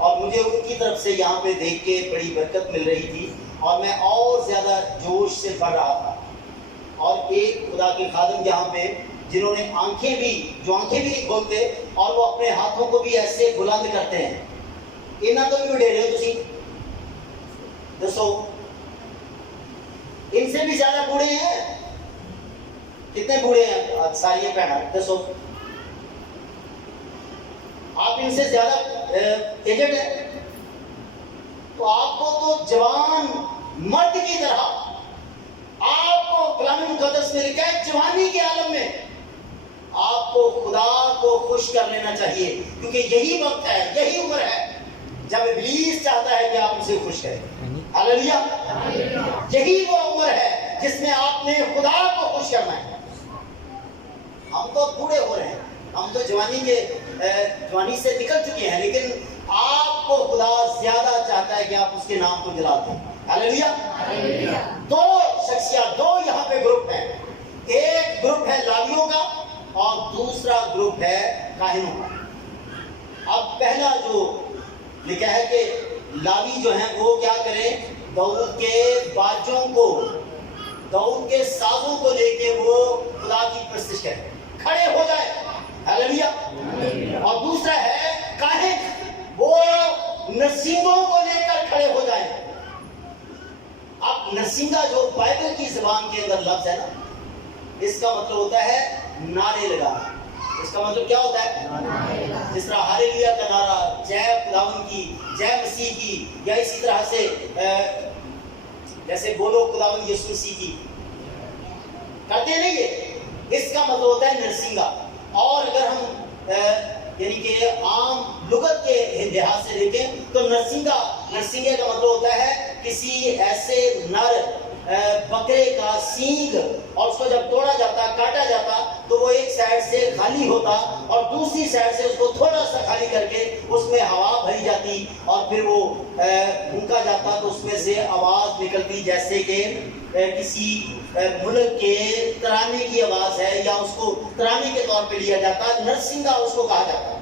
اور مجھے ان کی طرف سے یہاں پہ دیکھ کے بڑی برکت مل رہی تھی اور میں اور زیادہ جوش سے پڑھ رہا تھا. اور ایک خدا کے خادم یہاں پہ جنہوں نے آنکھیں بھی نہیں کھولتے اور وہ اپنے ہاتھوں کو بھی ایسے بلند کرتے ہیں. انہاں تو بھی ڈے رہے ہو تسی دسو, ان سے بھی زیادہ بوڑھے ہیں. کتنے بوڑھے ہیں ساری بہنا دسو, آپ ان سے زیادہ ایجڈ ہیں. تو آپ کو تو جوان مرد کی طرح آپ کو کلام مقدس میں لکھا ہے جوانی کے عالم میں آپ کو خدا کو خوش کر لینا چاہیے, کیونکہ یہی وقت ہے, یہی عمر ہے جب ابلیس چاہتا ہے کہ آپ اسے خوش کریں. ہاللیلویا. یہی وہ عمر ہے جس میں آپ نے خدا کو خوش کرنا ہے. ہم تو بوڑھے ہو رہے ہیں, ہم تو جوانی سے نکل چکے ہیں, لیکن آپ کو خدا زیادہ چاہتا ہے کہ آپ اس کے نام کو جلاتے ہیں. ہاللیلویا. دو شخصیات, دو یہاں پہ گروپ ہیں. ایک گروپ ہے لاویوں کا اور دوسرا گروپ ہے کاہنوں کا. اب پہلا جو لکھا ہے کہ لاوی جو ہیں وہ کیا کریں, داؤد کے باجوں کو, داؤد کے سازوں کو لے کے وہ خدا کی پرستش کریں, کھڑے ہو جائے. ہاللیلویا. اور دوسرا ہے کاہن, وہ نرسنگوں کو لے کر کھڑے ہو جائیں. اب نرسنگا جو بائبل کی زبان کے اندر لفظ ہے نا, اس کا مطلب ہوتا ہے نعرے لگانا. اس کا مطلب کیا ہوتا ہے؟ جس طرح ہاللیلویا کا نعرہ, جے خداوند کی, جے مسیح کی, یا اسی طرح سے جیسے بولو خداوند یسوع مسیح کی کرتے نہیں یہ, اس کا مطلب ہوتا ہے نرسنگا. اور اگر ہم یعنی کہ عام لغت کے لحاظ سے دیکھیں تو نرسنگے کا مطلب ہوتا ہے کسی ایسے نر بکرے کا سینگ, اور اس کو جب توڑا جاتا, کاٹا جاتا تو وہ ایک سائڈ سے خالی ہوتا اور دوسری سائڈ سے اس کو تھوڑا سا خالی کر کے اس میں ہوا بھری جاتی اور پھر وہ پھونکا جاتا تو اس میں سے آواز نکلتی جیسے کہ کسی ملک کے ترانے کی آواز ہے, یا اس کو ترانے کے طور پہ لیا جاتا. نرسنگا اس کو کہا جاتا.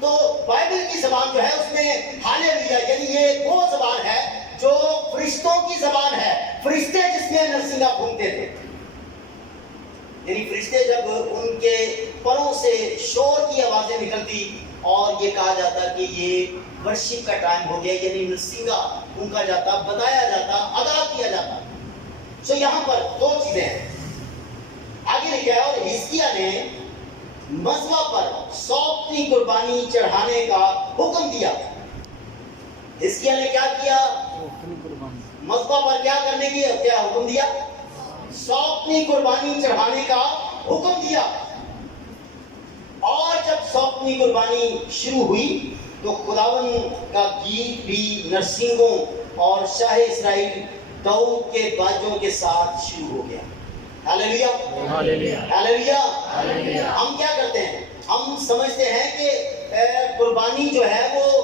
تو بائبل کی زبان جو ہے اس میں ہاللیلویا یعنی یہ وہ زبان ہے جو فرشتوں کی زبان ہے. فرشتے جس میں نرسنگا پھونکتے تھے, یعنی فرشتے جب ان کے پروں سے شور کی آوازیں نکلتی اور یہ کہا جاتا کہ یہ ورشپ کا ٹائم ہو گیا, یعنی نرسنگا پھونکا جاتا, بتایا جاتا, ادا کیا جاتا. سو یہاں پر دو چیزیں ہیں. آگے لکھا ہے اور حزقیہ نے مذبح پر سوپتی قربانی چڑھانے کا حکم دیا. حزقیہ نے کیا کیا؟ مذبح پر کیا کرنے کی کیا حکم دیا؟ سوپتی قربانی چڑھانے کا حکم دیا. اور جب سوپتی قربانی شروع ہوئی تو خداوند کا گیت بھی نرسنگوں اور شاہ اسرائیل داؤد کے باجوں کے ساتھ شروع ہو گیا. ہاللیلویا. ہاللیلویا. ہم کیا کرتے ہیں, ہم سمجھتے ہیں کہ قربانی جو ہے وہ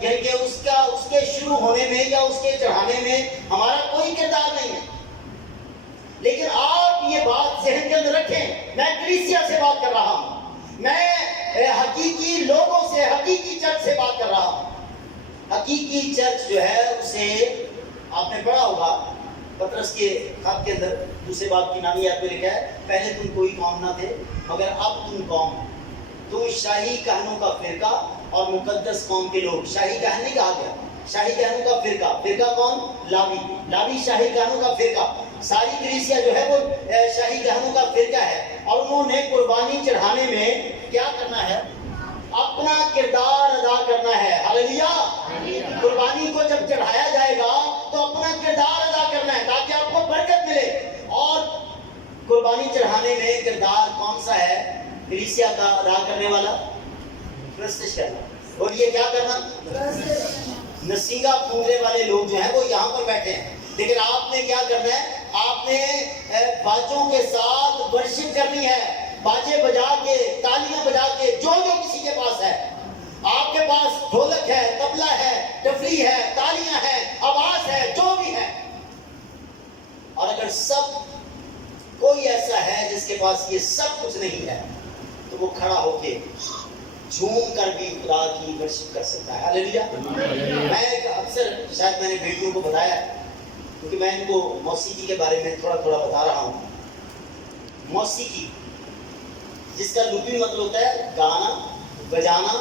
یعنی کہ اس کے شروع ہونے میں یا اس کے چڑھانے میں ہمارا کوئی کردار نہیں ہے. لیکن آپ یہ بات ذہن کے اندر رکھیں, میں کلیسیا سے بات کر رہا ہوں, میں حقیقی لوگوں سے, حقیقی چرچ سے بات کر رہا ہوں. حقیقی چرچ جو ہے اسے آپ نے پڑھا ہوگا پطرس کے خط کے اندر دوسرے باب کی نامی آیت میں لکھا ہے, پہلے تم کوئی قوم نہ تھے مگر اب تم قوم, تم شاہی کہنوں کا فرقہ اور مقدس قوم کے لوگ. شاہی کہن نہیں کہا گیا, شاہی کہنوں کا فرقہ. فرقہ کون؟ لاوی شاہی کہنوں کا فرقہ. ساری کلیسیا جو ہے وہ شاہی کہنوں کا فرقہ ہے. اور انہوں نے قربانی چڑھانے میں کیا کرنا ہے؟ اپنا کردار ادا کرنا ہے. ہاللیلویا. قربانی کو جب چڑھایا جائے گا تو اپنا کردار ادا کرنا ہے تاکہ آپ کو برکت ملے. اور قربانی چڑھانے میں کردار کون سا ہے کلیسیا کا ادا کرنے والا؟ پرستش کرنا. اور یہ کیا کرنا؟ نرسنگا پھونکنے والے لوگ جو ہیں وہ یہاں پر بیٹھے ہیں, لیکن آپ نے کیا کرنا ہے؟ آپ نے باجوں کے ساتھ ورشپ کرنی ہے, باجے بجا کے, تالیاں بجا کے, جو کسی کے پاس ہے. آپ کے پاس ڈھولک ہے, طبلہ ہے, ڈفلی ہے, تالیاں ہیں, آواز ہے, جو بھی ہے. اور اگر سب کوئی ایسا ہے جس کے پاس یہ سب کچھ نہیں ہے تو وہ کھڑا ہو کے جھوم کر بھی خدا کی ورشپ کر سکتا ہے. ہاللیلویا. میں اکثر شاید میں نے بیٹیوں کو بتایا ہے، کیونکہ میں ان کو موسیقی کے بارے میں تھوڑا تھوڑا بتا رہا ہوں. موسیقی جس کا لغوی مطلب ہوتا ہے گانا، بجانا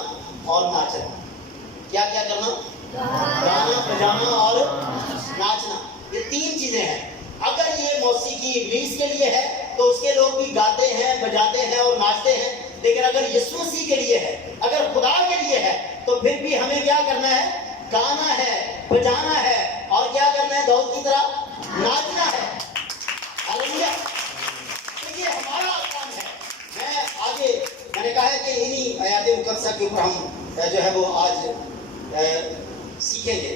اور ناچنا. کیا کیا کرنا؟ گانا، بجانا اور ناچنا. یہ تین چیزیں ہیں. اگر یہ موسیقی ابلیس کے لیے ہے تو اس کے لوگ بھی گاتے ہیں، بجاتے ہیں اور ناچتے ہیں. لیکن اگر یسوع مسیح کے لیے ہے، اگر خدا کے لیے ہے، تو پھر بھی ہمیں کیا کرنا ہے؟ گانا ہے، بجانا ہے اور کیا کرنا ہے؟ داؤد کی طرح ناچنا ہے. ہاللیلویا. تو یہ ہمارا کام ہے. میں آگے میں نے کہا ہے کہ انہی آیات مقدسہ کے اوپر ہم جو ہے وہ آج سیکھیں گے.